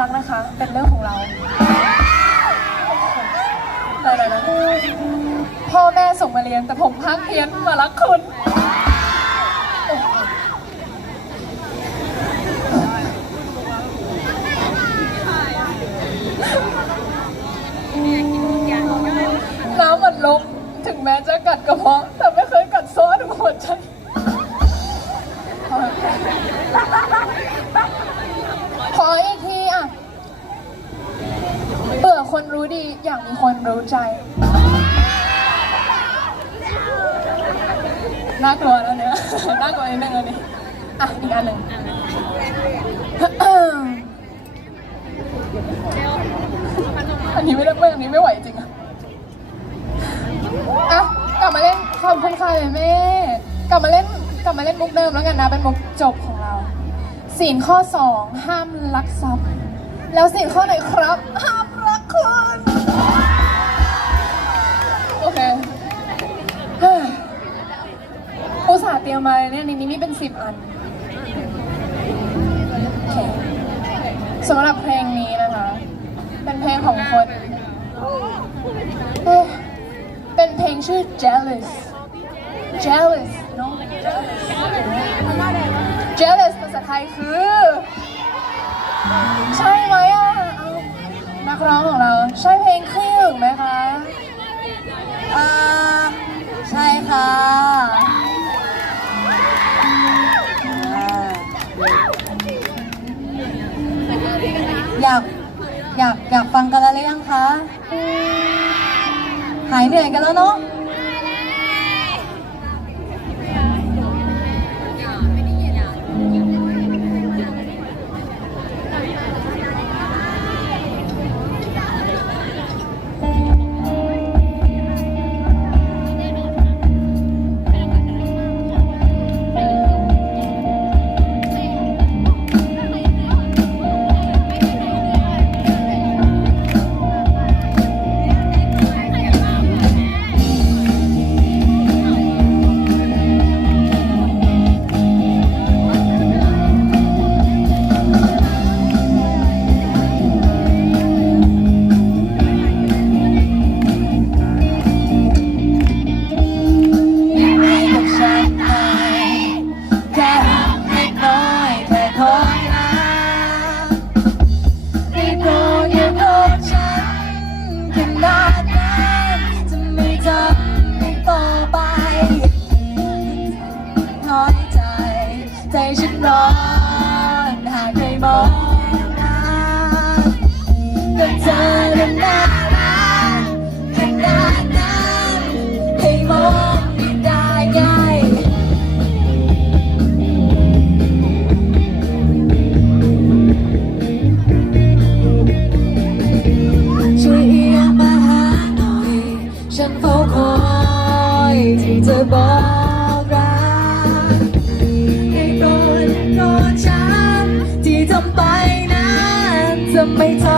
รักนะคะ เป็นเรื่องของเราอะไรนะพ่อแม่ส่งมาเรียนแต่ผมภาคเพี้ยนมารักคุณน้ำมันลงถึงแม้จะกัดกระเพาะ แต่ไม่เคยกัดซ้อนหัวใจ ขออีกทีอะ เบื่อคนรู้ดีอยากมีคนรู้ใจ น่ากลัวแล้วเนี่ย น่ากลัวนิดนึงอันนี้อะอีกอันหนึ่งอันนี้ไม่ได้ไม่อันนี้ไม่ไหวจริงอะอะกลับมาเล่นขอบคุณค่ะแม่กลับมาเล่นกลับมาเล่นมุกเดิมแล้วกันนะเป็นมุกจบของเราศีลข้อสองห้ามลักทรัพย์ แล้วศีลข้อไหนครับห้าม คุณโอเคเฮ้ยอุตส่าห์เตรียมมาเนี่ยในนี้มีเป็นสิบอัน โอเคสำหรับเพลงนี้นะคะ เป็นเพลงของคนเอ๊ะเป็นเพลงชื่อ jealous jealous เนาะ jealous ภาษาไทยคือ ใช่ไหมอะเอานัก ร้องของเรา ใช่เพลงขี้หึงไหมคะอ่าใช่ค่ะอ่าอยากอยากอยากฟังกันแล้วหรือยังคะ หายเหนื่อยกันแล้วเนาะ นั้น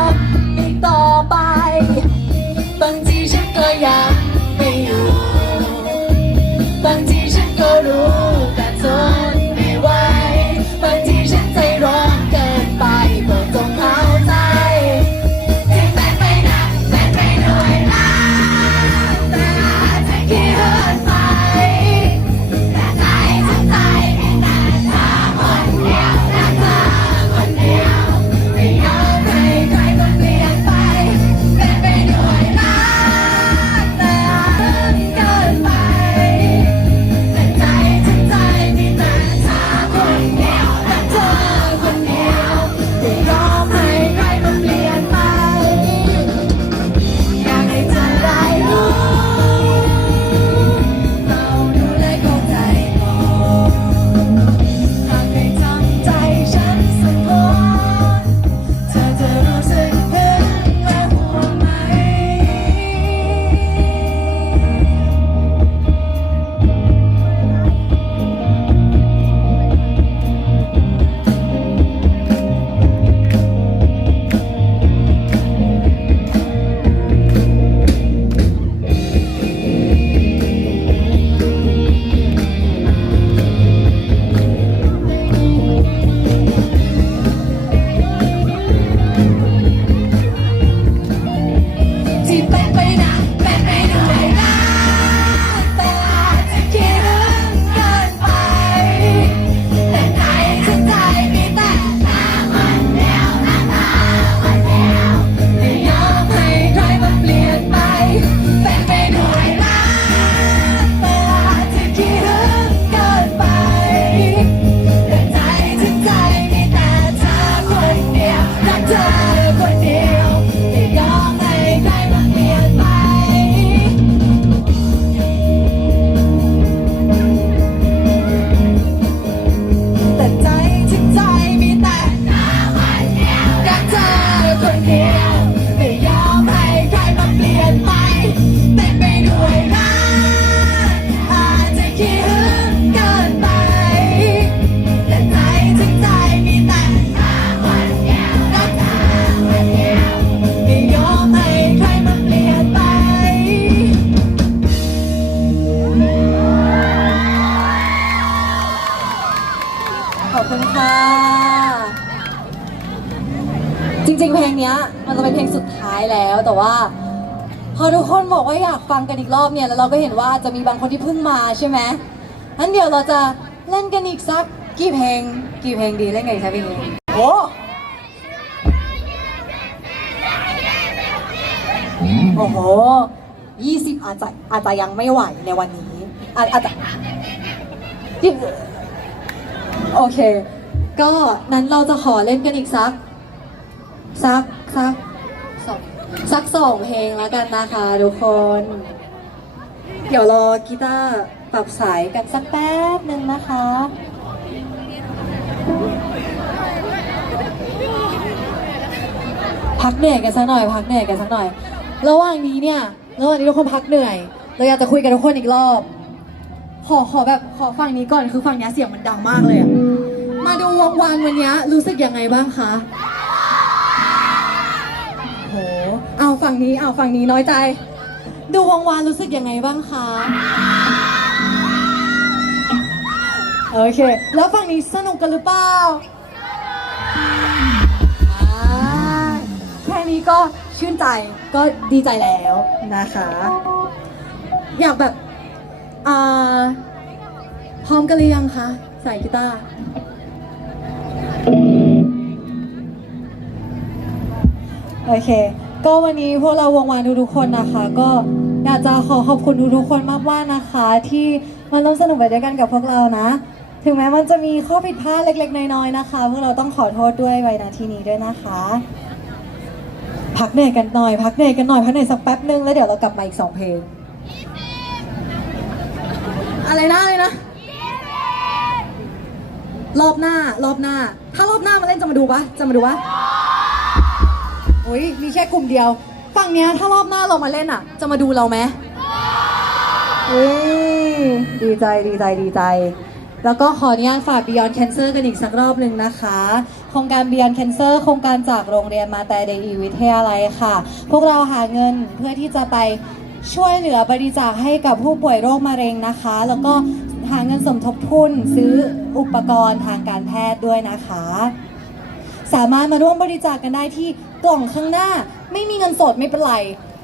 เพลงเนี้ยมันจะเป็นเพลงสุดท้ายแล้ว แต่ว่า พอทุกคนบอกว่าอยากฟังกันอีกรอบเนี่ยแล้วเราก็เห็นว่าจะมีบางคนที่เพิ่งมาใช่ไหมงั้นเดี๋ยวเราจะเล่นกันอีกสักกี่เพลงกี่เพลงดีเล่นกันอีกสักเพลงหนึ่งโอ้โอ้โหยี่สิบอาจจะอาจจะยังไม่ไหวในวันนี้อาอาจจะยี่โอเค ก็นั้นเราจะขอเล่นกันอีกสัก สักสักสองสักสองเพลงแล้วกันนะคะทุกคน เดี๋ยวรอกีตาร์ปรับสายกันสักแป๊บหนึ่งนะคะพักเหนื่อยกันสักหน่อยพักเหนื่อยกันสักหน่อย ระหว่างนี้เนี่ยระหว่างนี้ทุกคนพักเหนื่อยเราอยากจะคุยกับทุกคนอีกรอบ ขอขอแบบขอฝั่งนี้ก่อนคือฝั่งนี้เสียงมันดังมากเลยอะมาดูวงวานวันนี้รู้สึกยังไงบ้างคะ เอาฝั่งนี้เอาฝั่งนี้น้อยใจ ดูวงวานรู้สึกยังไงบ้างคะโอเค แล้วฝั่งนี้สนุกกันหรือเปล่าอ่าแค่นี้ก็ชื่นใจก็ดีใจแล้วนะคะ อยากแบบอ่าพร้อมกันหรือยังคะใส่กีตาร์โอเค ก็วันนี้พวกเราวงวานทุกๆคนนะคะ ก็อยากจะขอขอบคุณทุกๆคนมากๆนะคะ ที่มาร่วมสนุกไปด้วยกันกับพวกเรานะ ถึงแม้มันจะมีข้อผิดพลาดเล็ก ๆ น้อยๆนะคะ พวกเราต้องขอโทษด้วยไว้ณที่นี้ด้วยนะคะ พักเหนื่อยกันหน่อย พักเหนื่อยกันหน่อยพักเหนื่อยสักแป๊บนึงแล้วเดี๋ยวเรากลับมาอีกสองเพลงอะไรนะอะไรนะรอบหน้ารอบหน้า ถ้ารอบหน้ามาเล่นจะมาดูปะจะมาดูปะ โอ้ยมีแค่กลุ่มเดียว ฝั่งเนี้ยถ้ารอบหน้าเรามาเล่นอะ จะมาดูเราไหมอุ้ยดีใจดีใจดีใจ แล้วก็ขออนุญาตฝาก Beyond Cancer กันอีกสักรอบหนึ่งนะคะ โครงการ Beyond Cancer โครงการจากโรงเรียนมาแต่เดอีวิทยาลัยค่ะ พวกเราหาเงินเพื่อที่จะไปช่วยเหลือบริจาคให้กับผู้ป่วยโรคมะเร็งนะคะ แล้วก็หาเงินสมทบทุนซื้ออุปกรณ์ทางการแพทย์ด้วยนะคะ สามารถมาร่วมบริจาคกันได้ที่ กล่องข้างหน้า ไม่มีเงินสดไม่เป็นไร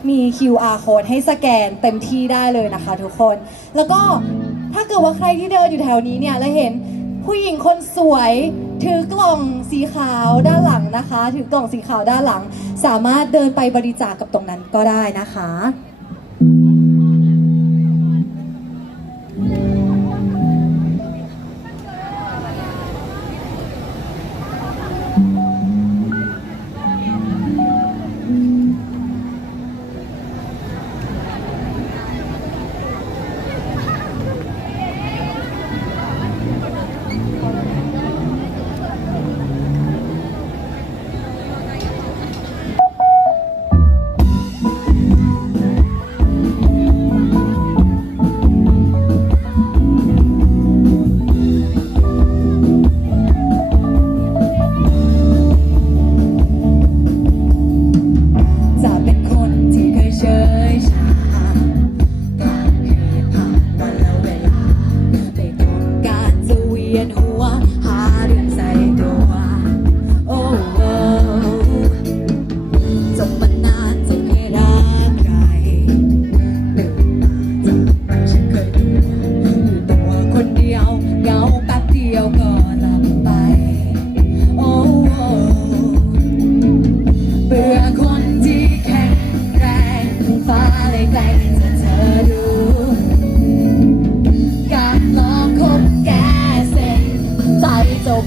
มี QR code ให้สแกนเต็มที่ได้เลยนะคะทุกคน แล้วก็ถ้าเกิดว่าใครที่เดินอยู่แถวนี้เนี่ยแล้วเห็นผู้หญิงคนสวย ถือกล่องสีขาวด้านหลังนะคะ ถือกล่องสีขาวด้านหลัง สามารถเดินไปบริจาคกับตรงนั้นก็ได้นะคะจะ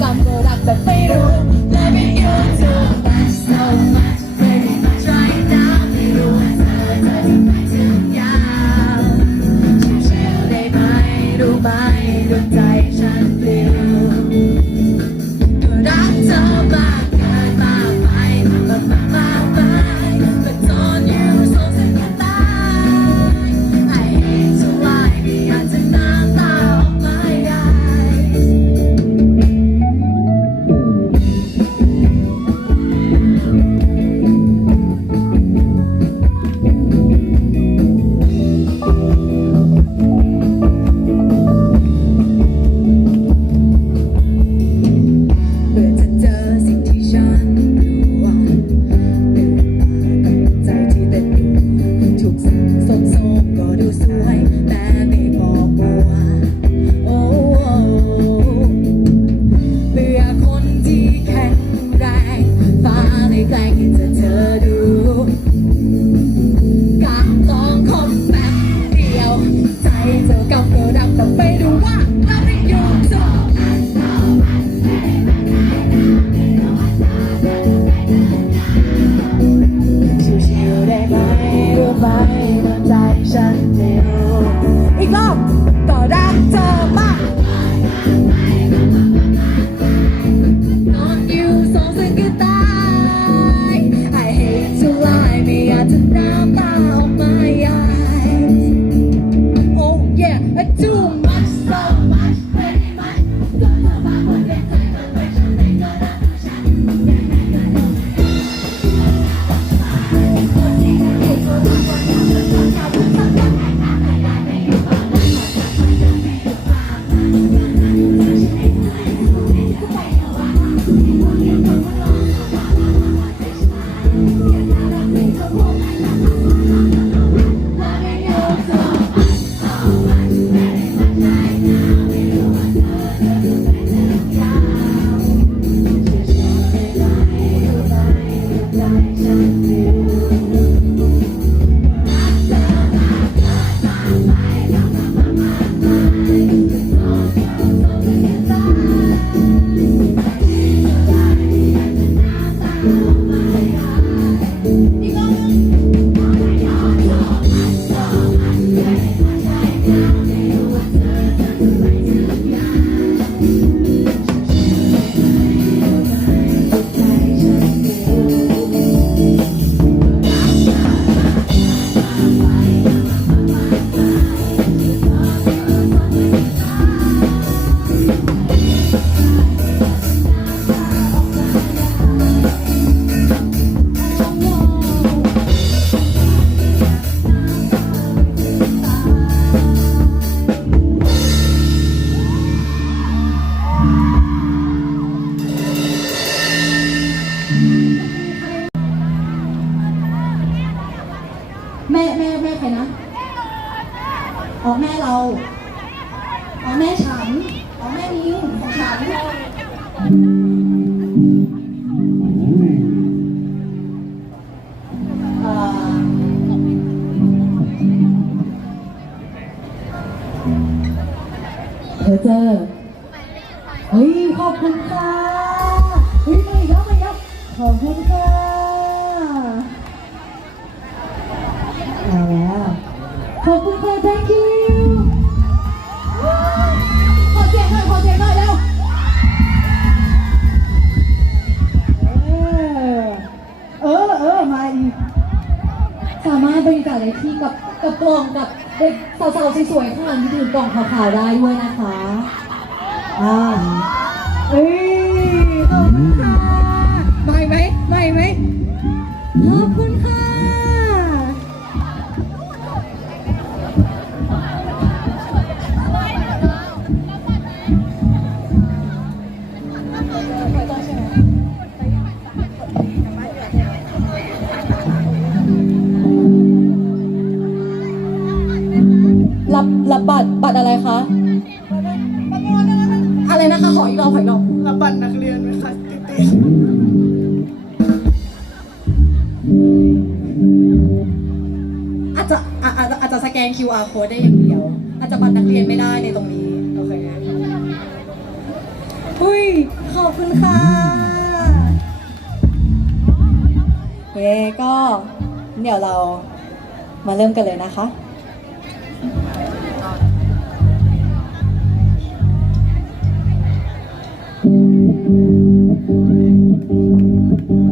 กรรมก็รักแบบไม่รู้ Amen. รับรับบัตรบัตรอะไรคะ อะไรนะคะ ขออีกรอบขออีกรอบ รับบัตร ง QR code ได้อย่างเดียว อาจจะบัตรนักเรียนไม่ได้ในตรงนี้ โอเคอุ้ย ขอบคุณค่ะ เย้ก็ เดี๋ยวเรามาเริ่มกันเลยนะคะうん。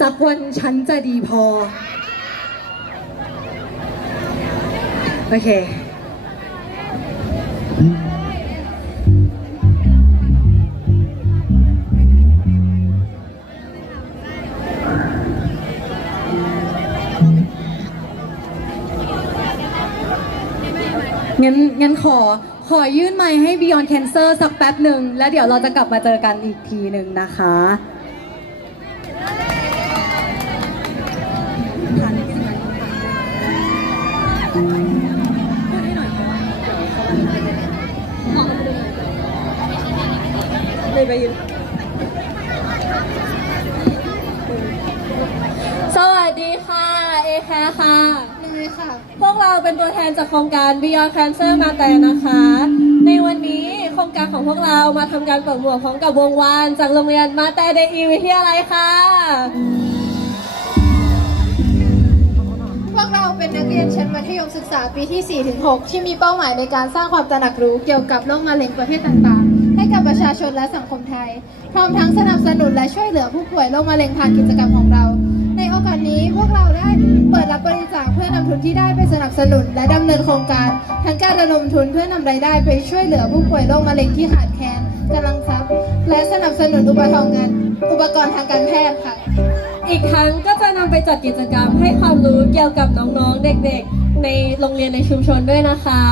สักวันฉันจะดีพอ โอเค งั้นงั้นขอขอยื่นไมค์ให้ Beyond Cancer สักแป๊บหนึ่ง แล้วเดี๋ยวเราจะกลับมาเจอกันอีกทีหนึ่งนะคะ สวัสดีค่ะ เอแคร์ค่ะเลยค่ะ พวกเราเป็นตัวแทนจากโครงการ Beyond Cancer มาแต่นะคะ ในวันนี้โครงการของพวกเรามาทำการเปิดหมวกพร้อมกับวงวาน จากโรงเรียนมาแต่เดอีวิทยาลัยค่ะ พวกเราเป็นนักเรียนชั้นมัธยมศึกษาปีที่ 4-6 ที่มีเป้าหมายในการสร้างความตระหนักรู้เกี่ยวกับโรคมะเร็งประเภทต่างๆให้ กับประชาชนและสังคมไทย พร้อมทั้งสนับสนุนและช่วยเหลือผู้ป่วยโรคมะเร็งผ่านกิจกรรมของเรา ในโอกาสนี้พวกเราได้เปิดรับบริจาคเพื่อนำทุนที่ได้ไปสนับสนุน และดำเนินโครงการ ทั้งการระดมทุนเพื่อนำรายได้ไปช่วยเหลือผู้ป่วยโรคมะเร็งที่ขาดแคลนกำลังทรัพย์ และสนับสนุนอุปกรณ์งานอุปกรณ์ทางการแพทย์ค่ะ อีกทั้งก็จะนำไปจัดกิจกรรมให้ความรู้เกี่ยวกับน้องๆเด็กๆ ในโรงเรียนในชุมชนด้วยนะคะ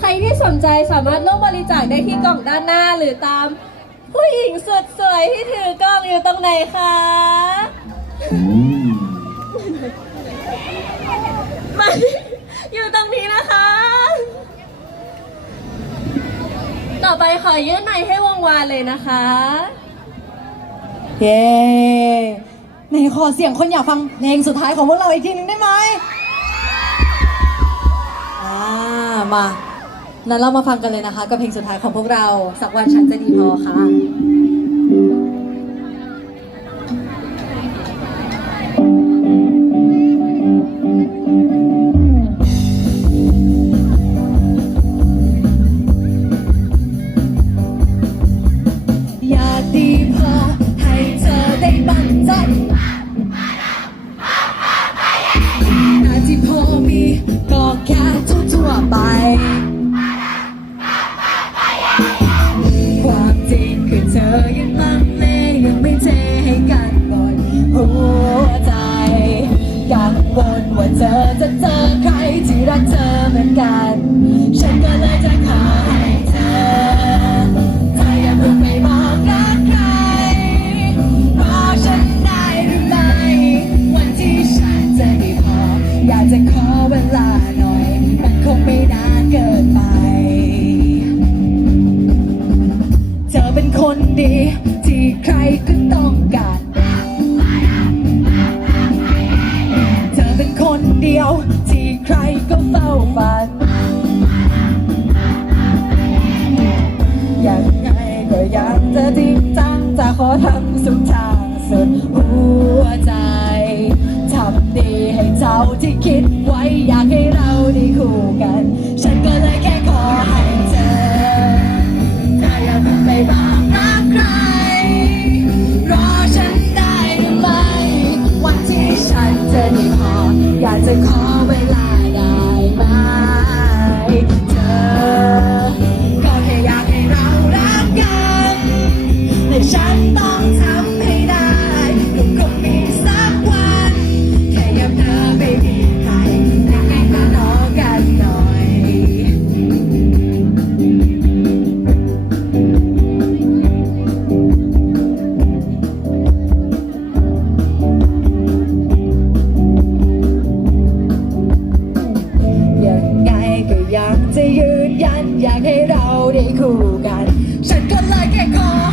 ใครที่สนใจสามารถร่วมบริจาคได้ที่กล่องด้านหน้าหรือตาม ผู้หญิงสุดสวยที่ถือกล้องอยู่ตรงไหนคะมาอยู่ตรงนี้นะคะ ต่อไปขอยื่นไมค์ให้วงวานเลยนะคะ เย้ไหนขอเสียงคนอยากฟังเพลงสุดท้ายของพวกเราอีกทีหนึงได้ไหม มานั้นเรามาฟังกันเลยนะคะ กับเพลงสุดท้ายของพวกเราสักวันฉันจะดีพอค่ะ สร้างสุดหัวใจทำดีให้เจ้าที่คิดไว้อยากให้เราได้คู่กัน อยากจะยืนยันอยากให้เราได้คู่กัน ฉันก็เลยแค่ขอ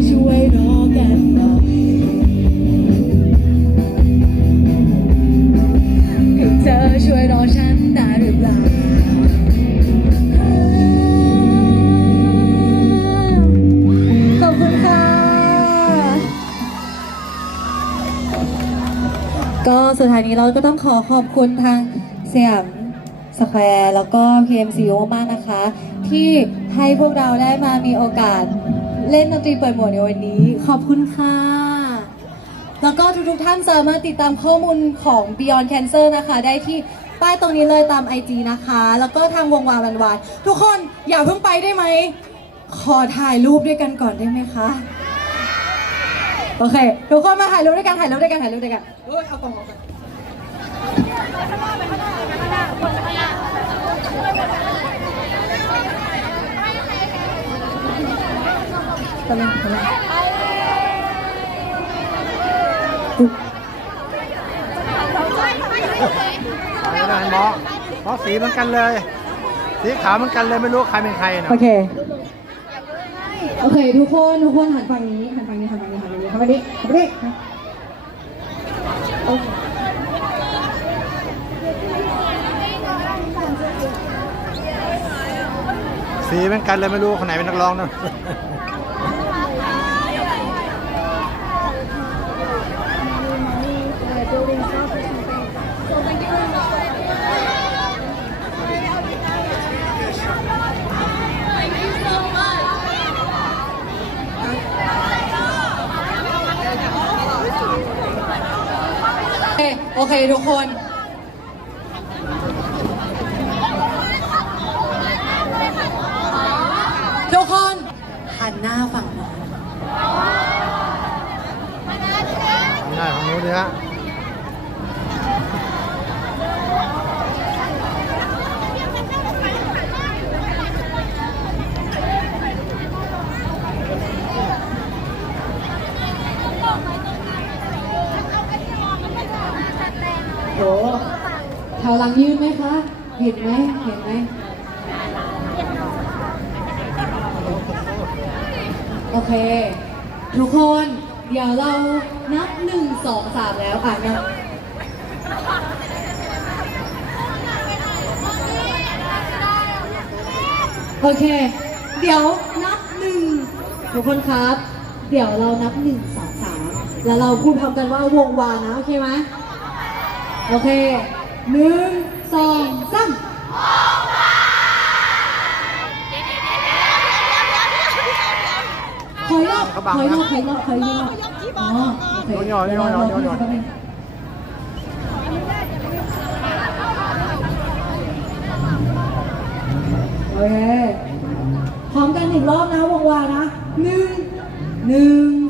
ให้เธอช่วยรอฉันได้หรือเปล่าขอบคุณค่ะ ก็สุดท้ายนี้เราก็ต้องขอขอบคุณทางสยามสแควร์แล้วก็ PMCO มากนะคะ ที่ให้พวกเราได้มามีโอกาส เล่นดนตรีเปิดหมวกในวันนี้ ขอบคุณค่ะ แล้วก็ทุกๆท่านสามารถติดตามข้อมูลของ Beyond Cancer นะคะ ได้ที่ป้ายตรงนี้เลยตาม IG นะคะ แล้วก็ทางวงวานวันวานทุกคนอย่าเพิ่งไปได้ไหม ขอถ่ายรูปด้วยกันก่อนได้ไหมคะ โอเค ทุกคนมาถ่ายรูปด้วยกันถ่ายรูปด้วยกันถ่ายรูปด้วยกัน เอ้ยเอากล่องออกก่อน ตะลึงตะลึงอะไรนะมองมองสีเหมือนกันเลย สีขาวเหมือนกันเลยไม่รู้ใครเป็นใครนะโอเค โอเค ทุกคนทุกคนหันฝั่งนี้หันฝั่งนี้หันฝั่งนี้หันฝั่งนี้หันฝั่งนี้หันฝั่งนี้โอเคสีเหมือนกันเลยไม่รู้คนไหนเป็นนักร้องเนาะ อเคโอเคทุกคน ทุกคนหันหน้าฝั่งโน้นง่ายของนู้นดีฮะ หแถวหลังยืนไหมคะ เห็นไหมเห็นไหมโอเค ทุกคนเดี๋ยวเรานับหนึ่งสองสามแล้วอะนับโอเค เดี๋ยวนับหนึ่งทุกคนครับ เดี๋ยวเรานับหนึ่งสองสามแล้วเราพูดพร้อมกันว่าวงวานนะ โอเคไหม โอเคหนึ่งสองสามขอรอบขอรอบขอรอบขอรอบอ๋อโอเคย่อๆย่อๆย่อๆย่อๆโอเคพร้อมกันอีกรอบนะวงวานะหนึ่งหนึ่งสองสาม